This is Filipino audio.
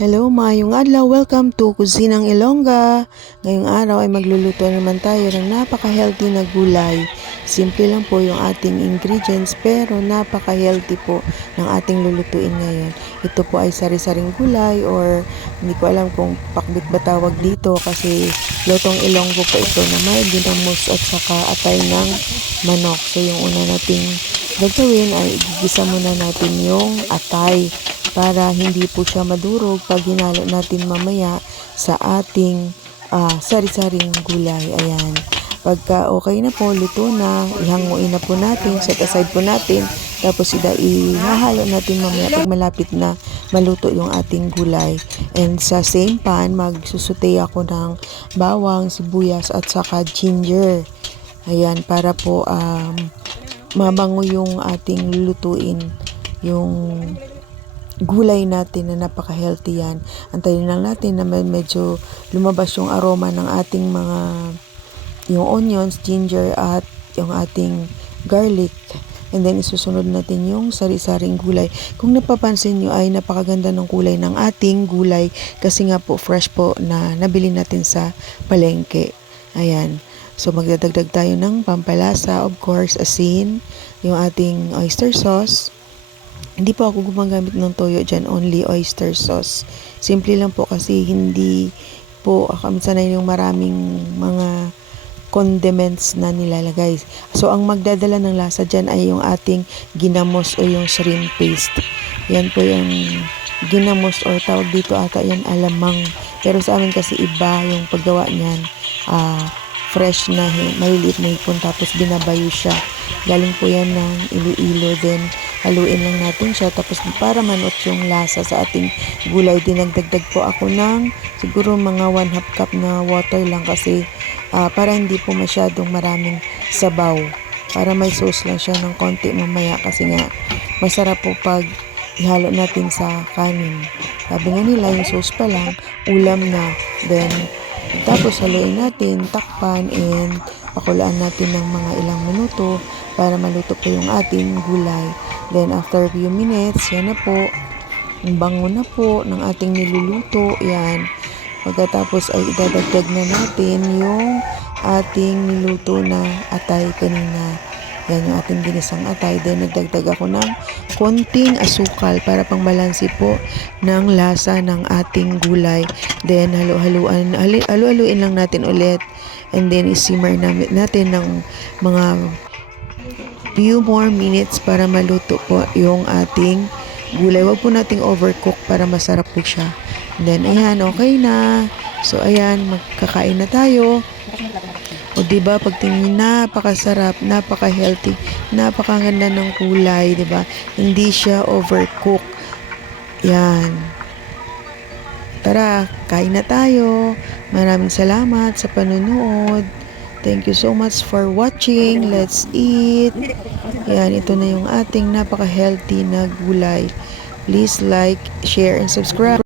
Hello, maayong adlaw. Welcome to Kusinang Ilongga. Ngayong araw ay magluluto naman tayo ng napaka-healthy na gulay. Simple lang po yung ating ingredients pero napaka-healthy po ng ating lulutuin ngayon. Ito po ay sari-saring gulay or hindi ko alam kung pakbit ba tawag dito kasi lutong Ilonggo po ito na may ginamos at saka atay ng manok. So yung una nating gagawin ay igigisa muna natin yung atay para hindi po siya madurog pag hinalo natin mamaya sa ating sari-saring gulay. Ayan. Pagka okay na po, luto na, ihanguin na po natin, set aside po natin, tapos ihahalo natin mamaya pag malapit na maluto yung ating gulay. And sa same pan, magsusute ako ng bawang, sibuyas at saka ginger. Ayan, para po mabango yung ating lulutuin, yung gulay natin na napaka-healthy yan. Antayin lang natin na medyo lumabas yung aroma ng ating yung onions, ginger at yung ating garlic. And then isusunod natin yung sari-saring gulay. Kung napapansin nyo ay napakaganda ng kulay ng ating gulay kasi nga po fresh po na nabili natin sa palengke. Ayan. So magdadagdag tayo ng pampalasa, of course, asin, yung ating oyster sauce. Hindi po ako gumagamit ng toyo dyan, only oyster sauce. Simple lang po kasi hindi po kami sanay yung maraming mga condiments na nilalagay. So ang magdadala ng lasa dyan ay yung ating ginamos o yung shrimp paste. Yan po yung ginamos or tawag dito ata yan alamang. Pero sa amin kasi iba yung paggawa niyan. Fresh na maliliit na hipon tapos binabayo siya. Galing po yan ng Iloilo din. Haluin lang natin siya tapos para manot yung lasa sa ating gulay, dinagdagdag po ako ng siguro mga 1/2 cup na water lang kasi para hindi po masyadong maraming sabaw, para may sauce lang siya ng konti mamaya kasi nga masarap po pag ihalo natin sa kanin. Sabi nga nila yung sauce pa lang ulam na. Then tapos haluin natin, takpan and pakulaan natin ng mga ilang minuto para maluto po yung ating gulay. Then after a few minutes, yan na po, ang bango na po ng ating niluluto. Yan. Pagkatapos ay idadagdag na natin yung ating niluto na atay kanina. Yan yung ating ginisang atay. Then nagdagdag ako ng konting asukal para pangbalansi po ng lasa ng ating gulay. Then halu-haluin lang natin ulit. And then isimmer natin ng mga few more minutes para maluto po yung ating gulay. Huwag po nating overcook para masarap po siya. And then ayan, okay na. So ayan, magkakain na tayo. O diba, pagtingin napakasarap, napaka-healthy, napakaganda ng kulay, diba? Hindi siya overcook. Yan. Tara, kain na tayo. Maraming salamat sa panunood. Thank you so much for watching. Let's eat. Yan, ito na yung ating napaka-healthy na gulay. Please like, share, and subscribe.